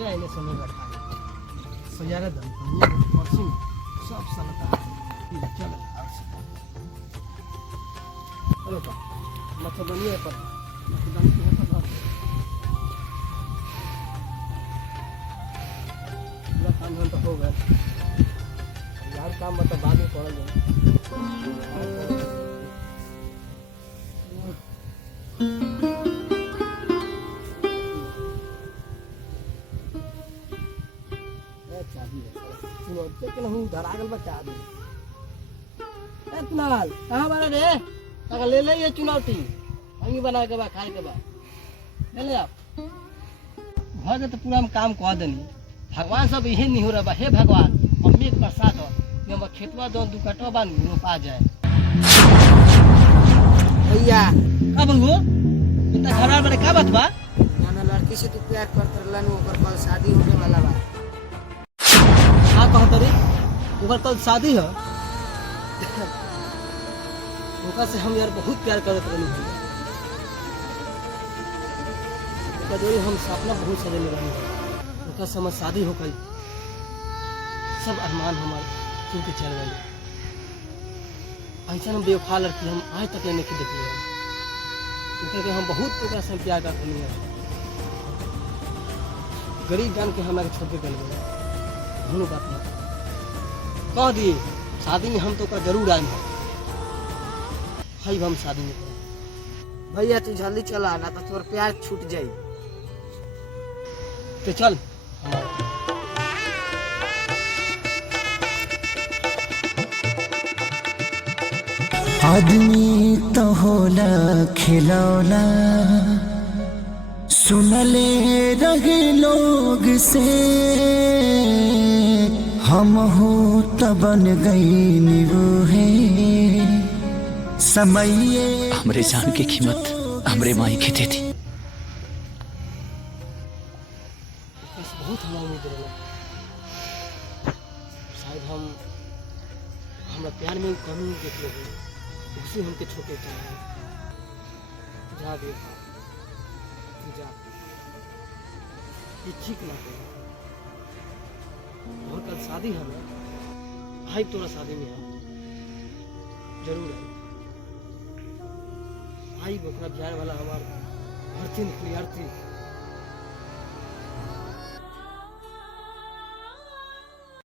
क्या इन्हें समय रखा है सयारा दम परसों सब सलता चल चलो का मच्छरदानी है पर मच्छरदानी की है पर पूरा काम हम तो हो गया यार काम मतलब बाद में पड़ा जाए लेकिन हम डरा गल बचा दे ए कुणाल कहां बारे रे तक ले ले ये चुनौती हंगी बना के बा खाए के बा ले ले आप भगे तो पूरा हम काम कह देनी भगवान सब यही नहीं हो रहा हे भगवान हम एक प्रसाद हो कि हम खेतवा दो दू कटवा बान रोपा जाए भैया का बंगो इतना खराब बड़े का बात बा ना लड़की से तू प्यार करत रहलन ओकर कल शादी होने वाला बा का कहत रे ओकर कल शादी है ओका से हम यार बहुत प्यार करत रहनी कदोई हम सपना बहुत सजने रहे ओका समझ शादी हो गई सब अरमान हमारे छूट के चल गए ऐसा हम बेवफा लड़की हम आज तक नहीं देखले ओकरा हम बहुत ओकरा से प्यार करत रहनी गरीब जान के हमरा के छोड़ के गल गए कोनो बात नहीं कह दिए शादी में हम तो का जरूर आए हम शादी में भैया तू जल्दी चला ना तो तोर प्यार छूट जाई तो चल आदमी तो होला खिलौना सुनले रहे लोग से हम हो तबन गई निरूहे समय हमरे जान की कीमत हमरे माई के दे थी बहुत हमारा उम्मीद रहा शायद हम हमारा प्यार में कमी देख ले उसी हमके छोटे चाहिए जा दे जा ये ठीक ना हो और कल शादी है ना भाई तोरा शादी में हम जरूर आई बोकरा बिहार वाला हमार भर्ती निकली आरती